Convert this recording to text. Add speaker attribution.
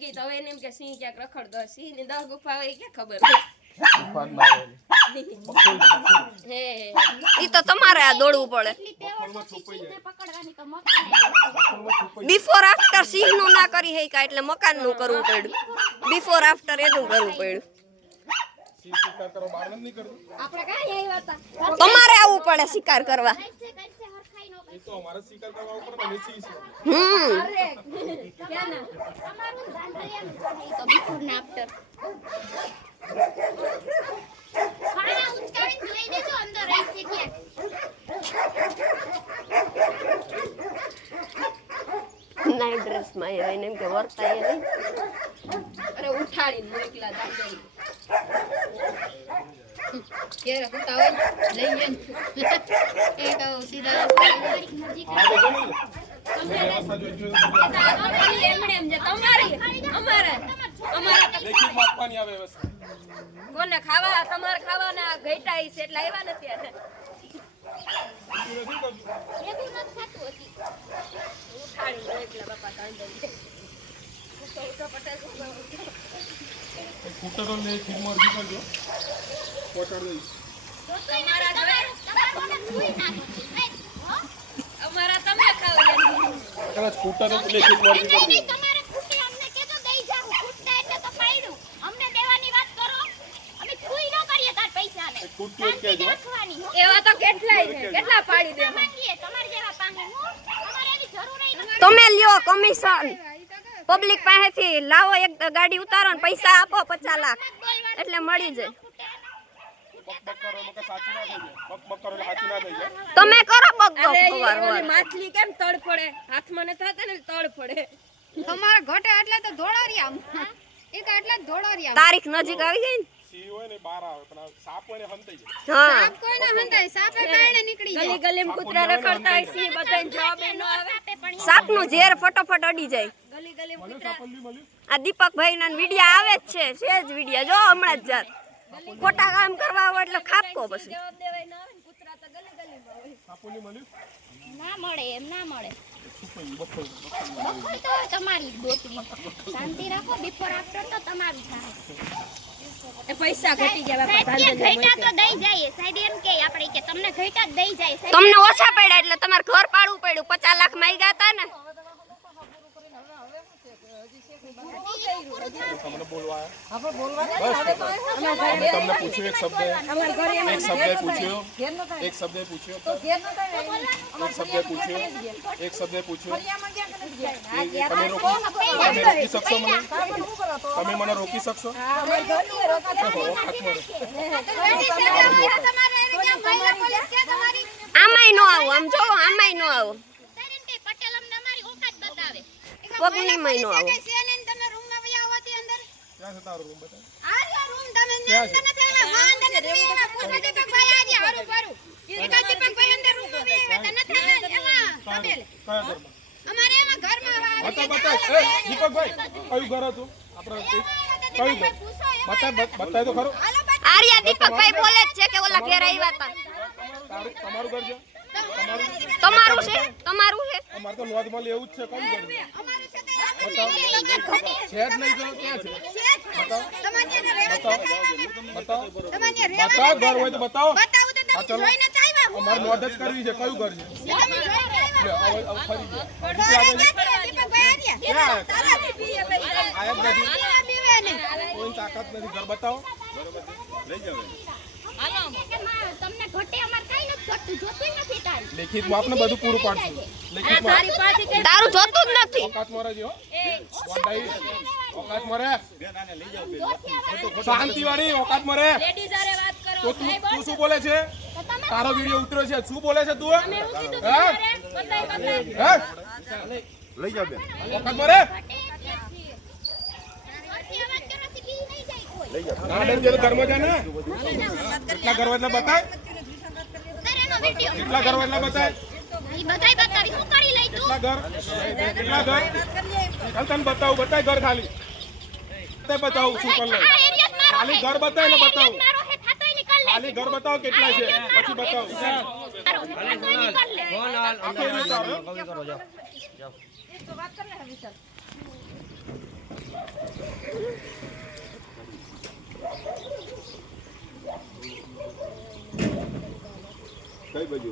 Speaker 1: ગઈ તો હવે એને એમ કે સિંહ ક્યાંક રખડતો સિંહની દસ ગુફા હોય ક્યાં ખબર ઈ તો તમારે આ દોડવું પડે. બિફોર આફ્ટર સિંહનું ના કરી હૈકા એટલે મકાનનું કરવું પડ્યું. બિફોર આફ્ટર એનું કરવું પડ્યું. તમારે આવવું પડે શિકાર કરવા. હમ. નાઈટ ડ્રેસમાં આવ્યા એને કે વર્તાય નહીં. અરે ઉઠાડીને મોકલા દાદા
Speaker 2: કેરે કુતા હોય લઈ તો સીધા
Speaker 1: કોને ખાવા તમારે ખાવાના ઘેટા છે એટલે આવ્યા નથી પટેલ
Speaker 2: તમારા નાખો એ, હો?
Speaker 1: અમારા તમે ખાવ
Speaker 2: એટલે નહીં, તમારે ખૂટી અમને કહેજો દઈ જાવ ખૂટતા એટલે તો પાડ્યું અમને દેવાની વાત કરો. અમે ખૂઈ ન કરીએ તાર પૈસાને. શાંતિ રાખવાની હો.
Speaker 1: એવા તો કેટલાય છે. કેટલા પાડી દે
Speaker 2: માંગીએ તમારે જેવા પાંગે હું અમારે એવી જરૂર ય નથી.
Speaker 1: તમે લ્યો કમિશન પબ્લિક પાસેથી લાવો એક ગાડી ઉતારો ને પૈસા આપો પચાસ લાખ. એટલે મળી જાય. તમે કરો માછલી કેમ તડ પડે? હાથમાં ને થાતે ને તડપડે
Speaker 3: તમારા ઘટે એટલે તો ધોળારિયા એ એટલે જ
Speaker 1: તારીખ નજીક આવી ગઈ ને? હા.
Speaker 3: સાપ કોઈને હંધાય સાપે બાયણે નીકળી જાય.
Speaker 1: ગલી કૂતરા રખડતા હોય છે બધાને જવાબ ન આવે. સાપનું ઝેર ફટોફટ અડી જાય. ગલી ગલી કૂતરા આ દીપકભાઈ ના વિડિયા આવે જ છે સેજ વિડિયા. જો હમણાં જ જાત. ખોટા કામ કરવા આવે એટલે ખાપકો પછી.
Speaker 2: ના મળે એમ ના મળે. બપોર તો તમારી ગોતવી. શાંતિ રાખો બિફોર આફ્ટર તો તમારું થાય
Speaker 1: પૈસા ઘટી ગયા
Speaker 2: કે તો દઈ જાય સાહેબ એમ કે આપણે કે તમને જ દઈ જાય
Speaker 1: તમને ઓછા પડ્યા એટલે તમારે ઘર પાડવું પડ્યું. પચાસ લાખમાં ગયા હતા ને?
Speaker 4: તમને પૂછ્યું એક શબ્દ એક શબ્દ પૂછ્યો એક શબ્દ પૂછ્યો એક શબ્દ પૂછ્યો એક શબ્દ પૂછ્યો તમે રોકી તમે રોકી શકશો મને તમે મને રોકી શકશો
Speaker 1: આમાંય નો આવું આમ જો આમાંય નો આવું.
Speaker 2: પટેલ અમને અમારી ઓકાત બતાવે.
Speaker 1: પગનીમાંય નો આવું
Speaker 3: છે ને તમે રૂમમાં વયા આવવાથી અંદર
Speaker 4: ક્યાં છે તારો રૂમ બતા
Speaker 3: આ રૂમ તમે
Speaker 4: છે?
Speaker 3: અંદર નથી હા અંદર નથી આવ્યા પૂછો દીપકભાઈ આજે હારું ફરું દીપક દીપકભાઈ અંદર વયા આવ્યા તા નથી એમાં પટેલ
Speaker 4: કયા ઘરમાં?
Speaker 3: અમારે એમાં ઘરમાં
Speaker 4: બતા બતા એ દીપકભાઈ કયું ઘર હતું? આપણે કયું ઘર? બતા બતાય તો ખરો.
Speaker 1: આર્યા દીપકભાઈ બોલે છે કે ઓલા ઘેર? આવ્યા હતા.
Speaker 4: તમારું ઘર છે? તમારું
Speaker 1: છે? તમારું છે?
Speaker 4: અમાર તો લોજમાં એવું જ છે કોણ ઘર?
Speaker 3: અમારું છે તે
Speaker 4: છે જ નહીં તો ક્યાં છે બતાવો. બતાવો. ઘર હોય તો બતાવો. અમારે નોંધ જ કરવી છે. કયું ઘર છે? કોઈ તાકાત નથી. ઘર બતાવો. શાંતિ વાળી ઓકાત મરે તો તું શું બોલે છે? તારો વીડિયો ઉતર્યો છે. શું બોલે છે તું? હે?
Speaker 5: લઈ જાવ
Speaker 4: ઓકાત મરે કેટલા ગરવાજના બતાય? કેટલા ગરવાજના બતાય? કેટલા ઘર? કેટલા ઘર? ચાલ તને બતાવું ઘર ખાલી. બતાવું શું કર ખાલી ઘર બતાય ને બતાવું. ખાલી ઘર બતાવો કેટલા છે? પછી બતાવું. વાત
Speaker 5: કઈ બાજુ?